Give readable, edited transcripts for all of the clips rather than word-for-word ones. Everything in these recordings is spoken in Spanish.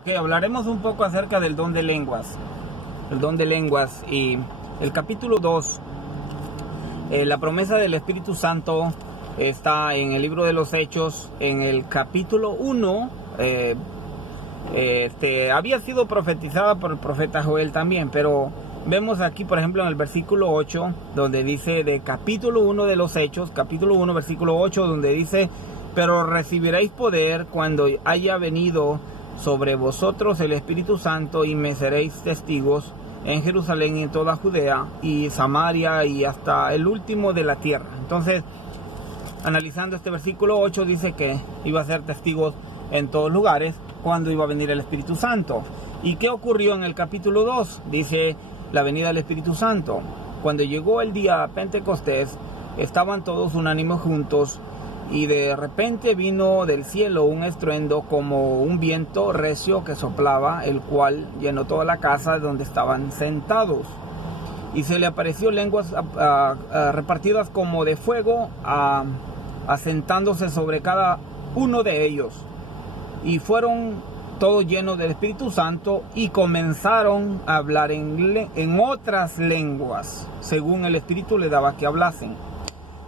Ok, hablaremos un poco acerca del don de lenguas. El don de lenguas y el capítulo 2. La promesa del Espíritu Santo está en el libro de los Hechos. En el capítulo 1 había sido profetizada por el profeta Joel también, pero vemos aquí, por ejemplo, en el versículo 8, donde dice de capítulo 1 de los Hechos, capítulo 1, versículo 8, donde dice: pero recibiréis poder cuando haya venido sobre vosotros el Espíritu Santo, y me seréis testigos en Jerusalén y en toda Judea y Samaria y hasta el último de la tierra. Entonces, analizando este versículo 8, dice que iba a ser testigos en todos lugares cuando iba a venir el Espíritu Santo. ¿Y qué ocurrió en el capítulo 2? Dice la venida del Espíritu Santo. Cuando llegó el día Pentecostés, estaban todos unánimes juntos, y de repente vino del cielo un estruendo como un viento recio que soplaba, el cual llenó toda la casa donde estaban sentados. Y se le apareció lenguas repartidas como de fuego, asentándose sobre cada uno de ellos. Y fueron todos llenos del Espíritu Santo y comenzaron a hablar en otras lenguas, según el Espíritu le daba que hablasen.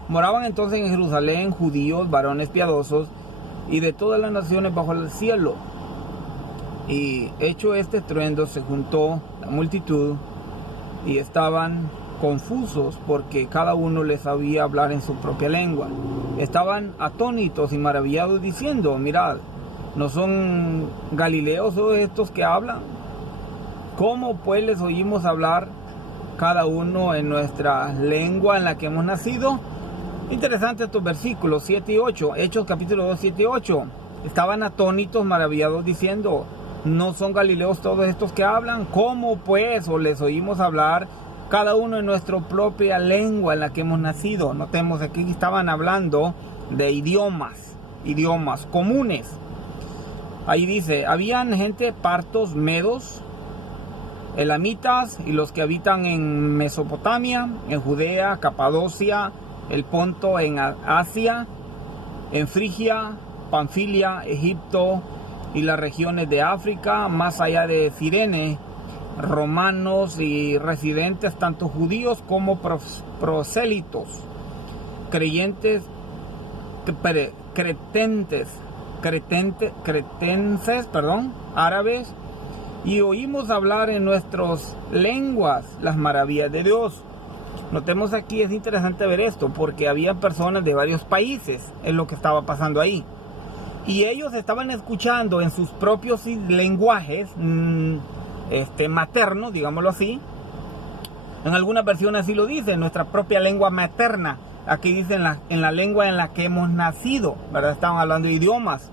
Moraban entonces en Jerusalén judíos, varones piadosos, y de todas las naciones bajo el cielo. Y hecho este estruendo, se juntó la multitud, y estaban confusos, porque cada uno les sabía hablar en su propia lengua. Estaban atónitos y maravillados, diciendo: mirad, ¿no son galileos todos estos que hablan? ¿Cómo pues les oímos hablar cada uno en nuestra lengua en la que hemos nacido? Interesante estos versículos 7 y 8, Hechos capítulo 2, 7 y 8. Estaban atónitos, maravillados, diciendo: ¿no son galileos todos estos que hablan? ¿Cómo pues o les oímos hablar cada uno en nuestra propia lengua en la que hemos nacido? Notemos aquí que estaban hablando de idiomas comunes. Ahí dice: habían gente partos, medos, elamitas y los que habitan en Mesopotamia, en Judea, Capadocia, el Ponto, en Asia, en Frigia, Panfilia, Egipto y las regiones de África, más allá de Cirene, romanos y residentes, tanto judíos como prosélitos, cretenses, árabes, y oímos hablar en nuestras lenguas las maravillas de Dios. Notemos aquí, es interesante ver esto, porque había personas de varios países en lo que estaba pasando ahí. Y ellos estaban escuchando en sus propios lenguajes maternos, digámoslo así. En algunas versiones así lo dicen, nuestra propia lengua materna. Aquí dice en la lengua en la que hemos nacido, ¿verdad? Estaban hablando de idiomas.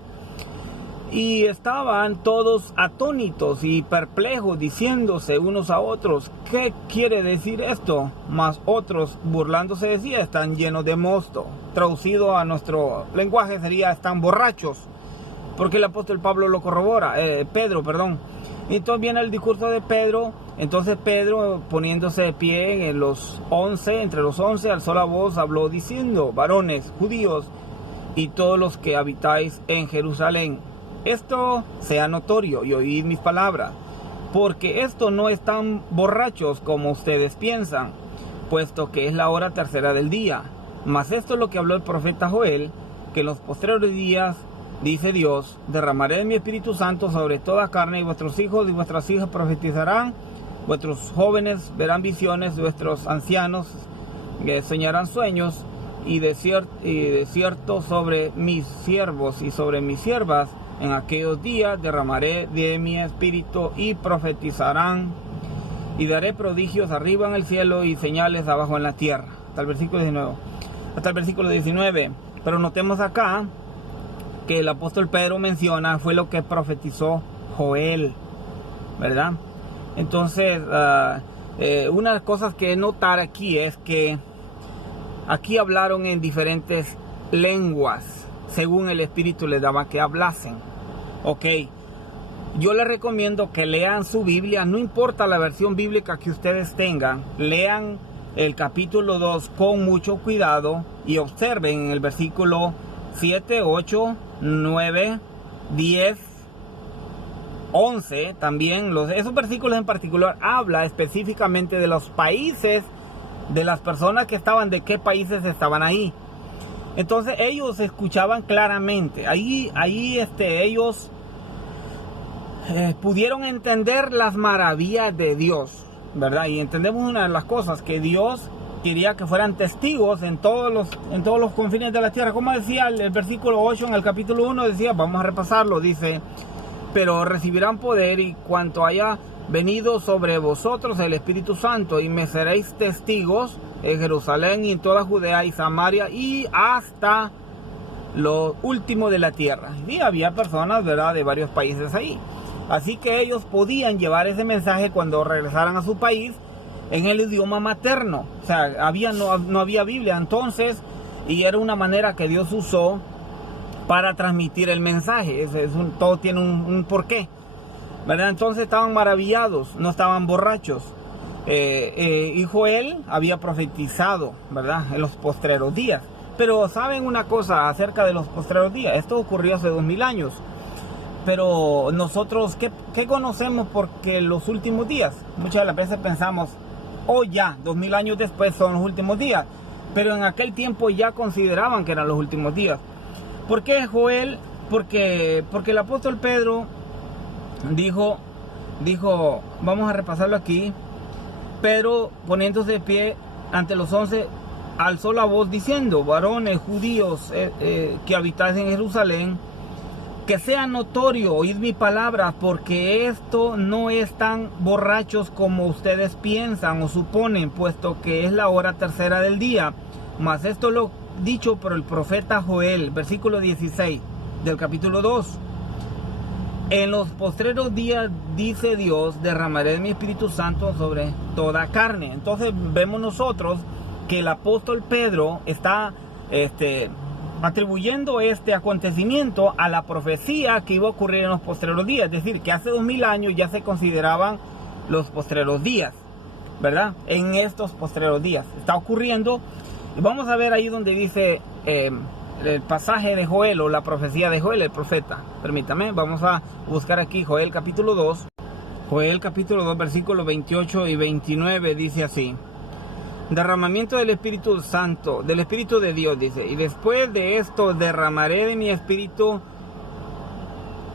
Y estaban todos atónitos y perplejos, diciéndose unos a otros: ¿qué quiere decir esto? Mas otros, burlándose, decían: están llenos de mosto. Traducido a nuestro lenguaje sería: están borrachos, porque el apóstol Pablo lo corrobora, Pedro. Y entonces viene el discurso de Pedro. Entonces Pedro, poniéndose de pie entre los 11, alzó la voz, habló diciendo: varones judíos y todos los que habitáis en Jerusalén, esto sea notorio y oíd mis palabras, porque esto no están borrachos como ustedes piensan, puesto que es la hora tercera del día. Mas esto es lo que habló el profeta Joel, que en los posteriores días, dice Dios, derramaré mi Espíritu Santo sobre toda carne, y vuestros hijos y vuestras hijas profetizarán, vuestros jóvenes verán visiones, vuestros ancianos soñarán sueños, y de cierto sobre mis siervos y sobre mis siervas en aquellos días derramaré de mi espíritu, y profetizarán, y daré prodigios arriba en el cielo y señales abajo en la tierra. Hasta el versículo 19. Pero notemos acá que el apóstol Pedro menciona fue lo que profetizó Joel, ¿verdad? Entonces, una de las cosas que notar aquí es que aquí hablaron en diferentes lenguas, según el Espíritu les daba que hablasen. Ok, yo les recomiendo que lean su Biblia, no importa la versión bíblica que ustedes tengan, lean el capítulo 2 con mucho cuidado y observen en el versículo 7, 8, 9, 10 11 también, esos versículos en particular habla específicamente de los países, de las personas que estaban, de qué países estaban ahí. Entonces ellos escuchaban claramente, ahí ellos pudieron entender las maravillas de Dios, ¿verdad? Y entendemos una de las cosas, que Dios quería que fueran testigos en todos los confines de la tierra. Como decía el versículo 8 en el capítulo 1, decía, vamos a repasarlo, dice: pero recibirán poder y cuanto haya venido sobre vosotros el Espíritu Santo, y me seréis testigos en Jerusalén y en toda Judea y Samaria y hasta lo último de la tierra. Y había personas, ¿verdad?, de varios países ahí. Así que ellos podían llevar ese mensaje cuando regresaran a su país en el idioma materno. O sea, no había Biblia entonces, y era una manera que Dios usó para transmitir el mensaje. Todo tiene un porqué, ¿verdad? Entonces estaban maravillados, no estaban borrachos. Y Joel había profetizado, ¿verdad?, en los postreros días. Pero ¿saben una cosa acerca de los postreros días? Esto ocurrió hace 2000 años. Pero nosotros, ¿qué conocemos porque los últimos días? Muchas de las veces pensamos, ya, 2000 años después son los últimos días. Pero en aquel tiempo ya consideraban que eran los últimos días. ¿Por qué Joel? Porque el apóstol Pedro dijo, vamos a repasarlo aquí. Pedro, poniéndose de pie ante los 11, alzó la voz diciendo: varones judíos que habitáis en Jerusalén, que sea notorio, oíd mi palabra, porque esto no es tan borrachos como ustedes piensan o suponen, puesto que es la hora tercera del día. Mas esto lo dicho por el profeta Joel, versículo 16 del capítulo 2. En los postreros días, dice Dios, derramaré mi Espíritu Santo sobre toda carne. Entonces vemos nosotros que el apóstol Pedro está atribuyendo este acontecimiento a la profecía que iba a ocurrir en los postreros días. Es decir, que hace 2000 años ya se consideraban los postreros días, ¿verdad? En estos postreros días está ocurriendo. Y vamos a ver ahí donde dice el pasaje de Joel, o la profecía de Joel, el profeta. Permítame, vamos a buscar aquí Joel capítulo 2. Joel capítulo 2, versículos 28 y 29 dice así: derramamiento del Espíritu Santo, del Espíritu de Dios, dice: y después de esto derramaré de mi Espíritu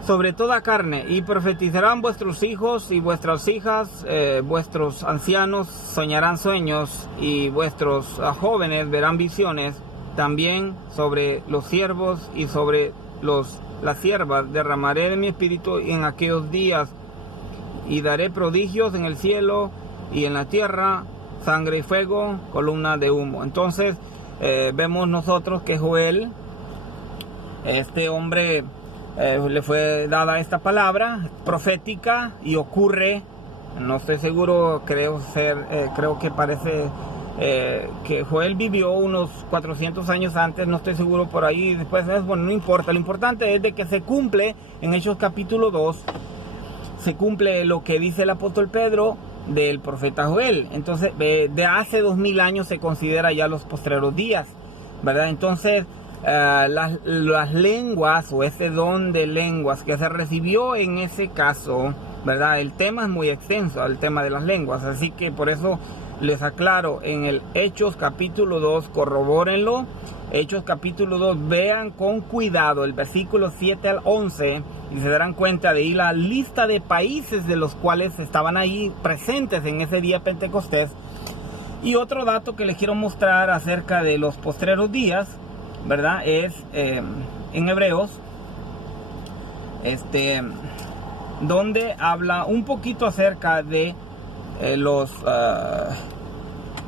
sobre toda carne, y profetizarán vuestros hijos y vuestras hijas, vuestros ancianos soñarán sueños, y vuestros jóvenes verán visiones. También sobre los siervos y sobre las siervas derramaré de mi Espíritu en aquellos días, y daré prodigios en el cielo y en la tierra, sangre y fuego, columna de humo. Entonces vemos nosotros que Joel, este hombre, le fue dada esta palabra profética y ocurre, no estoy seguro, creo que parece que Joel vivió unos 400 años antes, no estoy seguro, por ahí después, bueno, no importa. Lo importante es de que se cumple en Hechos capítulo 2, se cumple lo que dice el apóstol Pedro del profeta Joel. Entonces de hace 2000 años se considera ya los postreros días, ¿verdad? Entonces las lenguas, o ese don de lenguas que se recibió en ese caso, ¿verdad? El tema es muy extenso, el tema de las lenguas, así que por eso les aclaro, en el Hechos capítulo 2, corrobórenlo. Hechos capítulo 2, vean con cuidado el versículo 7 al 11 y se darán cuenta de ahí la lista de países de los cuales estaban ahí presentes en ese día Pentecostés. Y otro dato que les quiero mostrar acerca de los postreros días, ¿verdad? Es en Hebreos, donde habla un poquito acerca de los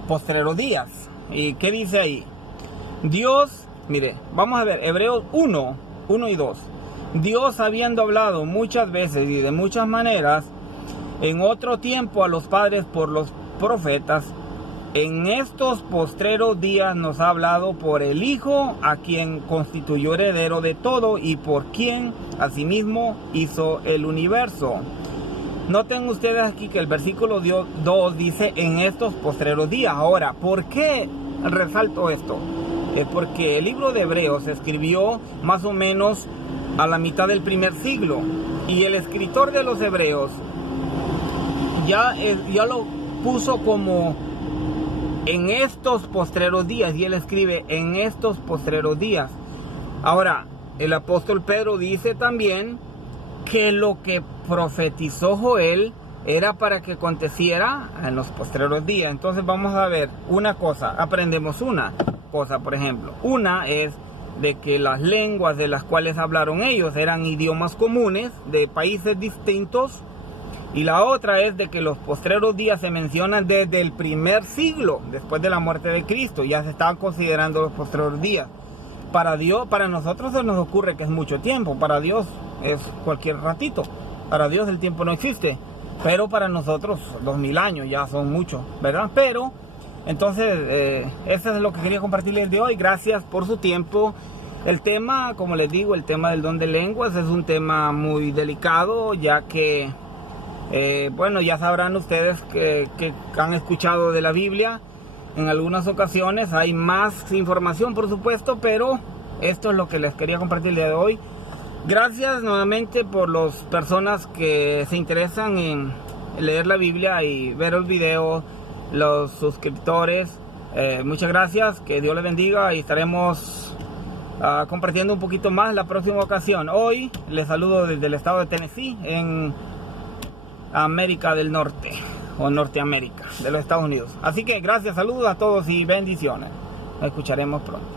postreros días. ¿Y qué dice ahí? Dios, mire, vamos a ver Hebreos 1 y 2. Dios, habiendo hablado muchas veces y de muchas maneras en otro tiempo a los padres por los profetas, en estos postreros días nos ha hablado por el Hijo, a quien constituyó heredero de todo y por quien asimismo hizo el universo. Noten ustedes aquí que el versículo 2 dice en estos postreros días. Ahora, ¿por qué resalto esto? Porque el libro de Hebreos se escribió más o menos a la mitad del primer siglo. Y el escritor de los Hebreos ya lo puso como en estos postreros días, y él escribe en estos postreros días. Ahora, el apóstol Pedro dice también que lo que profetizó Joel era para que aconteciera en los postreros días. Entonces vamos a ver una cosa, aprendemos una cosa, por ejemplo. Una es de que las lenguas de las cuales hablaron ellos eran idiomas comunes de países distintos. Y la otra es de que los postreros días se mencionan desde el primer siglo, después de la muerte de Cristo. Ya se estaban considerando los postreros días. Para Dios, para nosotros se nos ocurre que es mucho tiempo. Para Dios es cualquier ratito. Para Dios el tiempo no existe. Pero para nosotros 2000 años ya son muchos, ¿verdad? Pero, entonces, eso es lo que quería compartirles de hoy. Gracias por su tiempo. El tema, como les digo, el tema del don de lenguas es un tema muy delicado, ya que, bueno, ya sabrán ustedes que han escuchado de la Biblia. En algunas ocasiones hay más información, por supuesto, pero esto es lo que les quería compartir el día de hoy. Gracias nuevamente por las personas que se interesan en leer la Biblia y ver el video, los suscriptores. Muchas gracias, que Dios les bendiga y estaremos compartiendo un poquito más la próxima ocasión. Hoy les saludo desde el estado de Tennessee, en América del Norte, o Norteamérica, de los Estados Unidos. Así que gracias, saludos a todos y bendiciones. Nos escucharemos pronto.